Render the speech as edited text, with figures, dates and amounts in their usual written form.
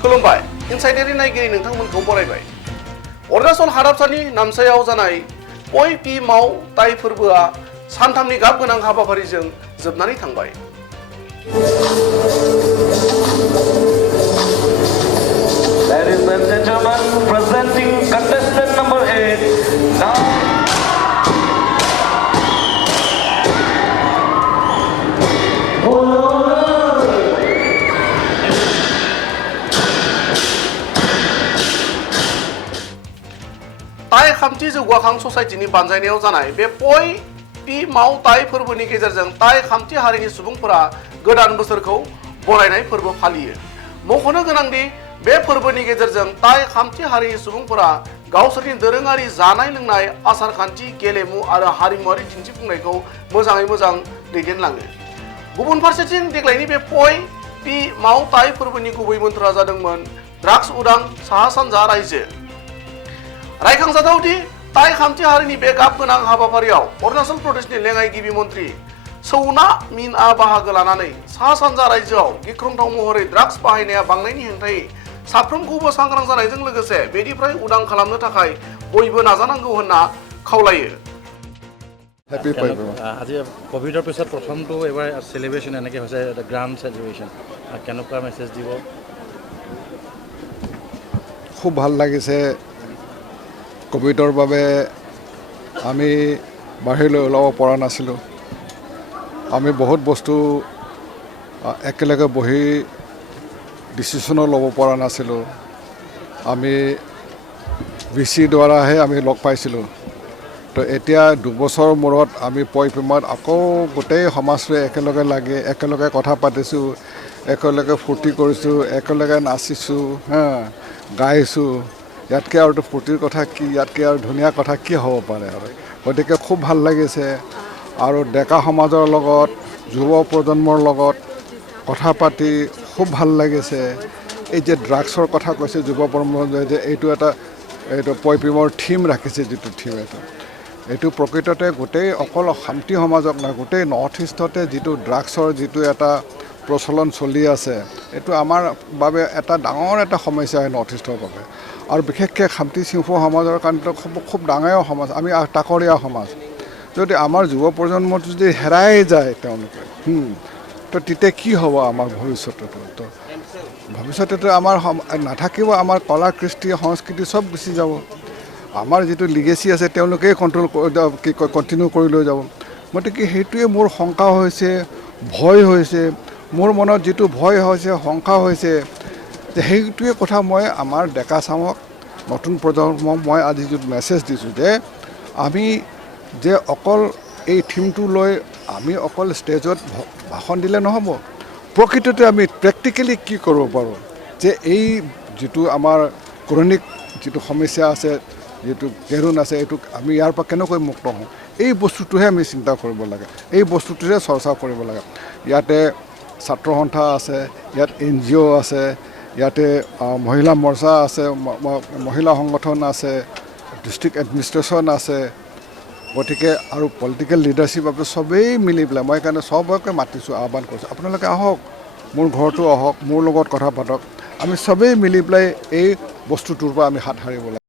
खुलुमबाय इनसाइडारि नायगिरि नोंथांमोनखौ बरायबाय। अरुणाचल हादाबसानि नामसायाव जानाय पय पि माव ताइ फोरबोआ सानथामनि गाब गोनां हाबाफारिजों जोबनानै थांबाय। Ladies and gentlemen, presenting contestant number 8. Now ताइ खामथि जौगाखां ससाइटिनि बानजायनायाव जानाय बे पय पि माव ताइ फोरबोनि गेजेरजों ताइ खामथि हारिनि सुबुंफोरा गोदान बोसोरखौ बरायनाय फोरबो फालियो। मख'नो गोनांदि बे फोरबोनि गेजेरजों ताइ खामथि हारिनि सुबुंफोरा गावसोरनि दोरोङारि जानाय लोंनाय आसार खान्थि गेलेमु आरो हारिमुवारि दिन्थिफुंनायखौ मोजाङै मोजां दैदेनलाङो। गुबुन फारसेथिं देग्लायनि बे पय पि माव ताइ फोरबोनि गुबै मन्त्रआ जादोंमोन ड्राग्स उदां साहा सानजा रायजो। रायखांजाथावदि ताइ खामथि हारिनि बे गाब गोनां हाबाफारियाव अरुणाचल प्रदेशनि लेङाइ गिबि मन्त्रि सौना मिनआ बाहागो लानानै सा सानजा रायजोआव गिख्रंथाव महरै ड्राग्स बाहायनाया बांनायनि हेंथायै साफ्रोमखौबो सांग्रां जानायजों लोगोसे बेनिफ्राय उदां खालामनो थाखाय बयबो नाजानांगौ होनना खावलायो। আজি কোভিডৰ পিছত প্ৰথমটো এবাৰ সেলিব্ৰেশন এনেকৈ হৈছে গ্ৰান্ড সেলিব্ৰেশন কেনেকুৱা মেছেজ দিব? খুব ভাল লাগিছে। কোভিডৰ বাবে আমি বাহিৰলৈ ওলাব পৰা নাছিলোঁ। আমি বহুত বস্তু একেলগে বহি ডিচিশ্যনো ল'ব পৰা নাছিলোঁ। আমি VC দ্বাৰাহে আমি লগ পাইছিলোঁ। তো এতিয়া দুবছৰ মূৰত আমি পয় পি মাৱত আকৌ গোটেই সমাজটোৱে একেলগে লাগি একেলগে কথা পাতিছোঁ, একেলগে ফূৰ্তি কৰিছোঁ, একেলগে নাচিছোঁ, গাইছোঁ। ইয়াতকৈ আৰু ফূৰ্তিৰ কথা কি, ইয়াতকৈ আৰু ধুনীয়া কথা কি হ'ব পাৰে আৰু। গতিকে খুব ভাল লাগিছে আৰু ডেকা সমাজৰ লগত যুৱ প্ৰজন্মৰ লগত কথা পাতি খুব ভাল লাগিছে। এই যে ড্ৰাগছৰ কথা কৈছে যুৱ প্ৰজন্মই যে এইটো পয় পি মাৱৰ থিম ৰাখিছে, যিটো থিম এইটো প্ৰকৃততে গোটেই অকল শান্তি সমাজক নহয়, গোটেই নৰ্থ ইষ্টতে যিটো ড্ৰাগছৰ যিটো এটা প্ৰচলন চলি আছে, এইটো আমাৰ বাবে এটা ডাঙৰ এটা সমস্যা হয় নৰ্থ ইষ্টৰ বাবে। আৰু বিশেষকৈ খামতি চিংফু সমাজৰ কাৰণেতো খুব ডাঙৰ সমাজ, আমি তাকৰীয়া সমাজ। যদি আমাৰ যুৱ প্ৰজন্মটো যদি হেৰাই যায় তেওঁলোকে, তো তেতিয়া কি হ'ব আমাৰ ভৱিষ্যতেতো? ভৱিষ্যতেতো আমাৰ নাথাকিব, আমাৰ কলা কৃষ্টি সংস্কৃতি চব গুচি যাব। আমাৰ যিটো লিগেচি আছে তেওঁলোকেই কণ্টিনিউ কৰি লৈ যাব। গতিকে সেইটোৱে মোৰ শংকা হৈছে, ভয় হৈছে। মোৰ মনত যিটো ভয় হৈছে, শংকা হৈছে, সেইটোৱে কথা মই আমাৰ ডেকা চামক নতুন প্ৰজন্মক মই আজি যিটো মেছেজ দিছোঁ যে আমি যে অকল এই থিমটো লৈ আমি অকল ষ্টেজত ভাষণ দিলে নহ'ব, প্ৰকৃততে আমি প্ৰেক্টিকেলি কি কৰিব পাৰোঁ যে এই যিটো আমাৰ ক্ৰনিক যিটো সমস্যা আছে, যিটো কেৰুণ আছে, এইটো আমি ইয়াৰ পৰা কেনেকৈ মুক্ত হওঁ, এই বস্তুটোহে আমি চিন্তা কৰিব লাগে, এই বস্তুটোহে চৰ্চা কৰিব লাগে। ইয়াতে ছাত্ৰ সন্থা আছে, ইয়াত NGO আছে, ইয়াতে মহিলা মৰ্চা আছে, মহিলা সংগঠন আছে, ডিষ্ট্ৰিক্ট এডমিনিষ্ট্ৰেশ্যন আছে। গতিকে আৰু পলিটিকেল লিডাৰশ্বিপ বাবে চবেই মিলি পেলাই মই সেইকাৰণে চবকে মাতিছোঁ, আহ্বান কৰিছোঁ, আপোনালোকে আহক, মোৰ ঘৰতো আহক, মোৰ লগত কথা পাতক। আমি চবেই মিলি পেলাই এই বস্তুটোৰ পৰা আমি হাত সাৰিব লাগে।